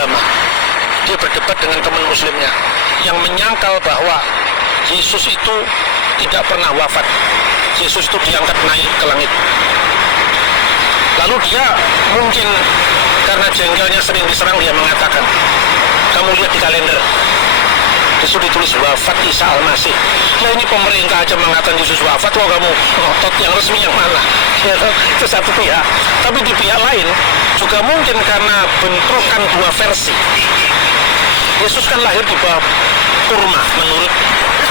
agama. Dia berdebat dengan teman muslimnya yang menyangkal bahwa Yesus itu tidak pernah wafat. Yesus itu diangkat naik ke langit. Lalu dia mungkin karena jengkelnya sering diserang, dia mengatakan, kamu lihat di kalender, Yesus ditulis wafat Isa Al-Masih. Nah ini pemerintah aja mengatakan Yesus wafat, kok kamu ngotot yang resmi yang mana? Ya, itu satu pihak. Tapi di pihak lain juga mungkin karena bentrokan dua versi. Yesus kan lahir di bawah kurma menurut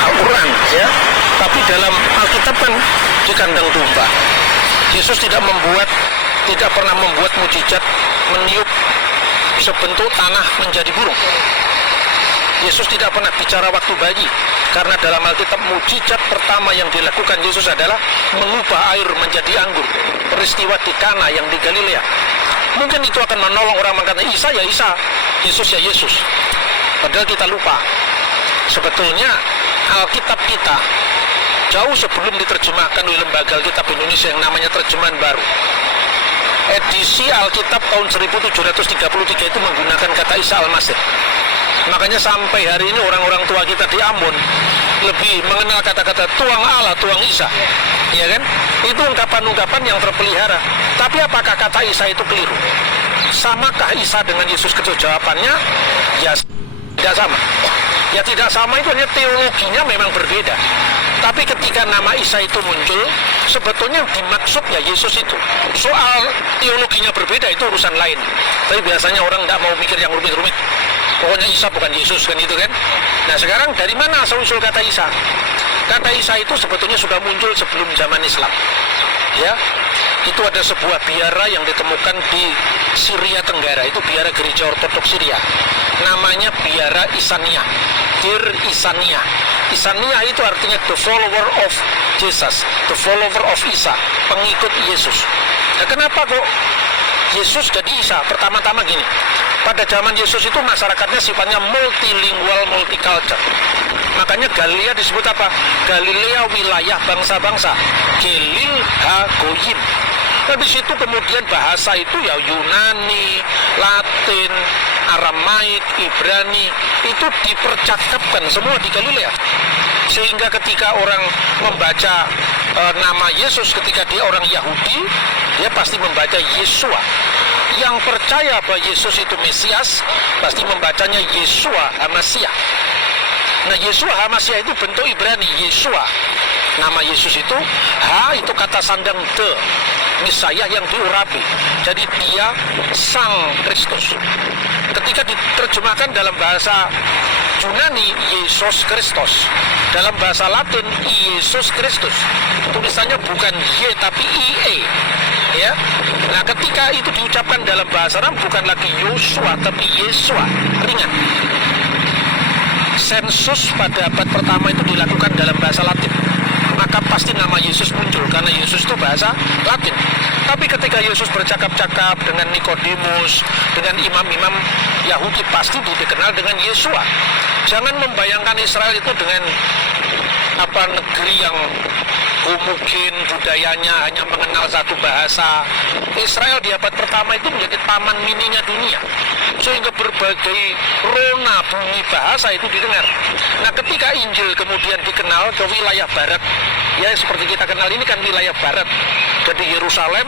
Al-Quran, ya. Tapi dalam Alkitab kan di kandang domba. Yesus tidak pernah membuat mujizat meniup sebentuk tanah menjadi burung. Yesus tidak pernah bicara waktu bayi, karena dalam Alkitab mujizat pertama yang dilakukan Yesus adalah mengubah air menjadi anggur. Peristiwa di Kana yang di Galilea. Mungkin itu akan menolong orang mengatakan Isa ya Isa, Yesus ya Yesus. Padahal kita lupa, sebetulnya Alkitab kita jauh sebelum diterjemahkan oleh Lembaga Alkitab Indonesia yang namanya Terjemahan Baru, edisi Alkitab tahun 1733 itu menggunakan kata Isa Al-Masih. Makanya sampai hari ini orang-orang tua kita di Ambon lebih mengenal kata-kata tuang Allah, tuang Isa, ya kan? Itu ungkapan-ungkapan yang terpelihara. Tapi apakah kata Isa itu keliru? Samakah Isa dengan Yesus? Jawabannya ya tidak sama. Ya tidak sama, itu hanya teologinya memang berbeda. Tapi ketika nama Isa itu muncul, sebetulnya dimaksudnya Yesus itu. Soal teologinya berbeda itu urusan lain. Tapi biasanya orang tidak mau mikir yang rumit-rumit. Pokoknya Isa bukan Yesus, kan itu kan. Nah sekarang dari mana asal-usul kata Isa? Kata Isa itu sebetulnya sudah muncul sebelum zaman Islam. Ya, itu ada sebuah biara yang ditemukan di Syria Tenggara, itu biara gereja ortodoks Syria. Namanya biara Isania, Dir Isania. Isania itu artinya the follower of Jesus, the follower of Isa, pengikut Yesus. Nah, kenapa kok Yesus jadi Isa? Pertama-tama gini, pada zaman Yesus itu masyarakatnya sifatnya multilingual, multicultural. Makanya Galilea disebut apa? Galilea wilayah bangsa-bangsa, Gelil Ha-Goyim. Habis itu kemudian bahasa itu ya Yunani, Latin, Aramaik, Ibrani, itu dipercakapkan semua di Galilea. Sehingga ketika orang membaca nama Yesus, ketika dia orang Yahudi, dia pasti membaca Yesua. Yang percaya bahwa Yesus itu Mesias, pasti membacanya Yesua Hamasiah. Nah, Yesua Hamasiah itu bentuk Ibrani, Yesua. Nama Yesus itu, Ha itu kata sandang de, Mesias yang diurapi. Jadi dia Sang Kristus. Ketika diterjemahkan dalam bahasa Yunani, Yesus Kristus. Dalam bahasa Latin, Yesus Kristus. Tulisannya bukan Y tapi IE. Ya. Nah, ketika itu diucapkan dalam bahasa Arab bukan lagi Yosua tapi Yesua, ringan. Sensus pada abad pertama itu dilakukan dalam bahasa Latin, maka pasti nama Yesus muncul karena Yesus itu bahasa Latin. Tapi ketika Yesus bercakap-cakap dengan Nikodemus, dengan imam-imam Yahudi, pasti dikenal dengan Yesua. Jangan membayangkan Israel itu dengan negeri yang mungkin budayanya hanya mengenal satu bahasa. Israel di abad pertama itu menjadi taman mininya dunia, sehingga berbagai rona bunyi bahasa itu didengar. Nah, ketika Injil kemudian dikenal ke wilayah barat, ya seperti kita kenal ini kan wilayah barat, jadi Yerusalem,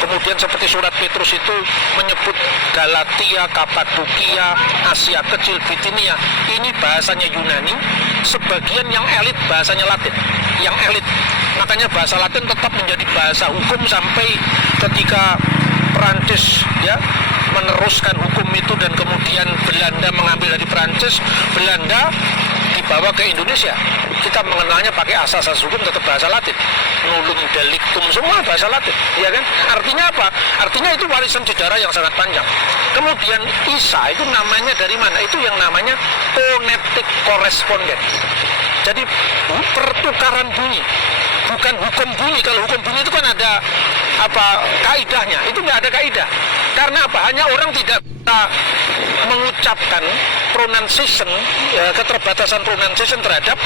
kemudian seperti surat Petrus itu menyebut Galatia, Kapadokia, Asia Kecil, Bitinia, ini bahasanya Yunani, sebagian yang elit bahasanya Latin, yang elit. Makanya bahasa Latin tetap menjadi bahasa hukum sampai ketika Perancis ya meneruskan hukum itu dan kemudian Belanda mengambil dari Perancis, Belanda dibawa ke Indonesia. Kita mengenalnya pakai asas-asas hukum tetap bahasa Latin. Nullum delictum semua bahasa Latin, ya kan? Artinya apa? Artinya itu warisan sejarah yang sangat panjang. Kemudian Isa itu namanya dari mana? Itu yang namanya phonetic correspondent. Jadi pertukaran bunyi, bukan hukum bunyi. Kalau hukum bunyi itu kan ada kaidahnya. Itu nggak ada kaidah. Karena apa? Hanya orang tidak bisa mengucapkan pronunciation, keterbatasan pronunciation terhadap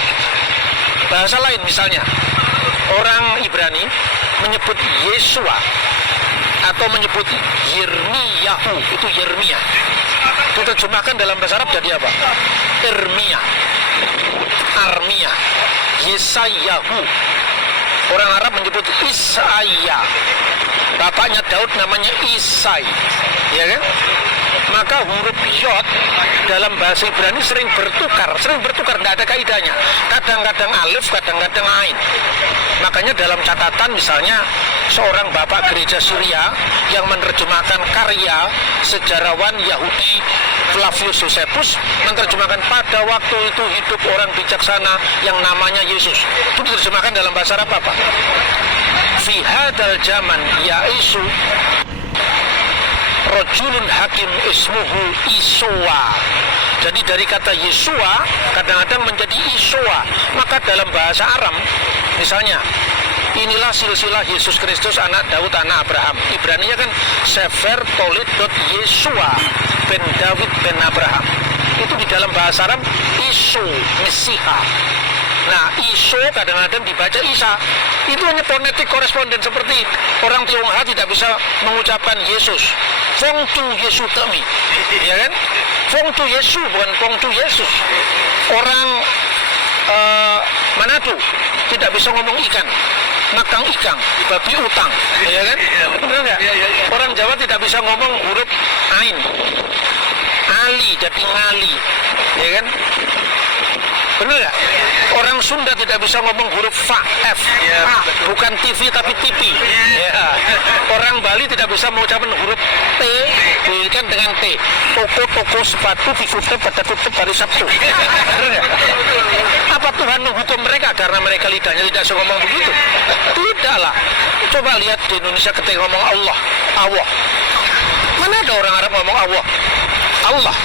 bahasa lain. Misalnya orang Ibrani menyebut Yesua atau menyebut Yirmiyahu Yesayahu, itu Yeremia. Diterjemahkan dalam bahasa Arab jadi apa? Irmia, Armia, Yesayahu. Orang Arab menyebut Isaya. Bapaknya Daud namanya Isai, ya kan? Maka huruf Yod dalam bahasa Ibrani sering bertukar, nggak ada kaidahnya. Kadang-kadang alif, kadang-kadang ain. Makanya dalam catatan misalnya seorang bapak gereja Syria yang menerjemahkan karya sejarawan Yahudi Flavius Josephus, menerjemahkan pada waktu itu hidup orang bijaksana yang namanya Yesus. Itu diterjemahkan dalam bahasa Arab apa? Fi hadal zaman yaisu rojulun hakim ismuhu Isowa. Jadi dari kata Yesua kadang-kadang menjadi Isowa. Maka dalam bahasa Aram misalnya, inilah silsilah Yesus Kristus anak Daud anak Abraham. Ibraninya kan Sefer Tolit Yesua ben Daud ben Abraham. Itu di dalam bahasa Aram Isu Mesiha. Nah, Iso kadang-kadang dibaca Isa. Itu hanya fonetik koresponden, seperti orang Tionghoa tidak bisa mengucapkan Yesus. Fong tu Yesu temi, ya kan? Fong tu Yesu bukan Fong tu Yesus. Orang Manado tidak bisa ngomong ikan, makang ikang, babi utang, ya kan? Benar nggak? Orang Jawa tidak bisa ngomong huruf ain, ali jadi ngali, ya kan? Benar nggak? Orang Sunda tidak bisa ngomong huruf fa, f, a, bukan TV tapi tipi. Ya. Orang Bali tidak bisa mengucapkan huruf t, diberikan dengan t. Toko sepatu ditutup pada tutup hari Sabtu. Benar nggak? Apa Tuhan menghukum mereka karena mereka lidahnya tidak bisa ngomong begitu? Tidaklah. Coba lihat di Indonesia ketika ngomong Allah. Mana ada orang Arab ngomong Allah? Allah.